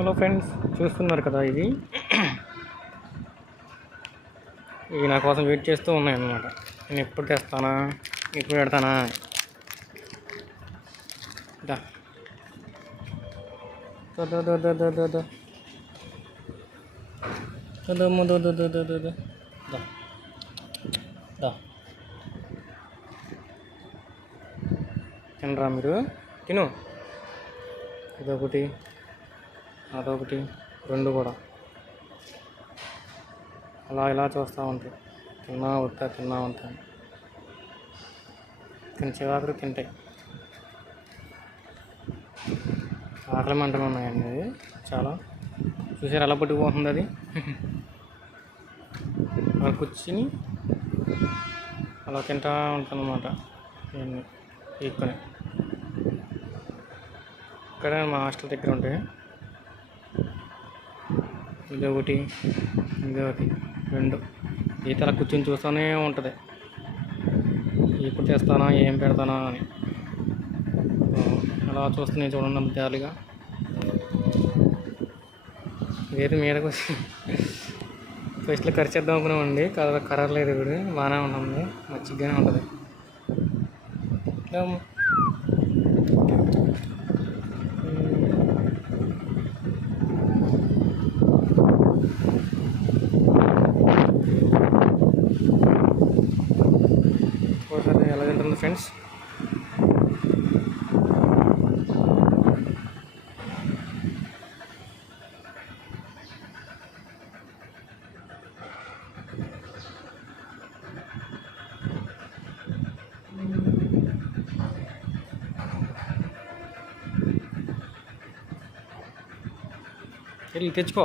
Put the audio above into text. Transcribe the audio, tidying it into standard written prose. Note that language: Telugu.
హలో ఫ్రెండ్స్, చూస్తున్నారు కదా ఇది నా కోసం వెయిట్ చేస్తూ ఉన్నాయన్నమాట. నేను ఎప్పుడు తెస్తానా, ఎప్పుడు పెడతానా. దా తినరా మీరు? తిను. ఇదొకటి, అదొకటి, రెండు కూడా అలా ఇలా చూస్తూ ఉంటాయి. తిన్నా వద్దా, తిన్నా వద్దా. చివరికి తింటాయి. ఆకలి మంటలు ఉన్నాయండి. అది చాలా చూసారు ఎలా పట్టుకుపోతుంది అది. అలా కూర్చుని అలా తింటా ఉంటాను అన్నమాట. ఇవన్నీ ఈక్కొని ఇక్కడ మా హాస్టల్ దగ్గర ఉంటాయి. ఇదొకటి, ఇదొకటి, రెండు. ఈత అలా కూర్చొని చూస్తూనే ఉంటుంది. ఎప్పుడు తెస్తానా, ఏం పెడతానా అని అలా చూస్తున్నాయి. చూడండి జాలిగా. ఇదైతే మీదకి వచ్చి ఫస్ట్లో ఖర్చు చేద్దాం అనుకున్నామండి. కరలేదు. ఇప్పుడు బాగానే ఉంటుంది, మంచిగానే ఉంటుంది. ఒకసారి ఎలా తింటుంది ఫ్రెండ్స్. వెళ్ళి తెచ్చుకో.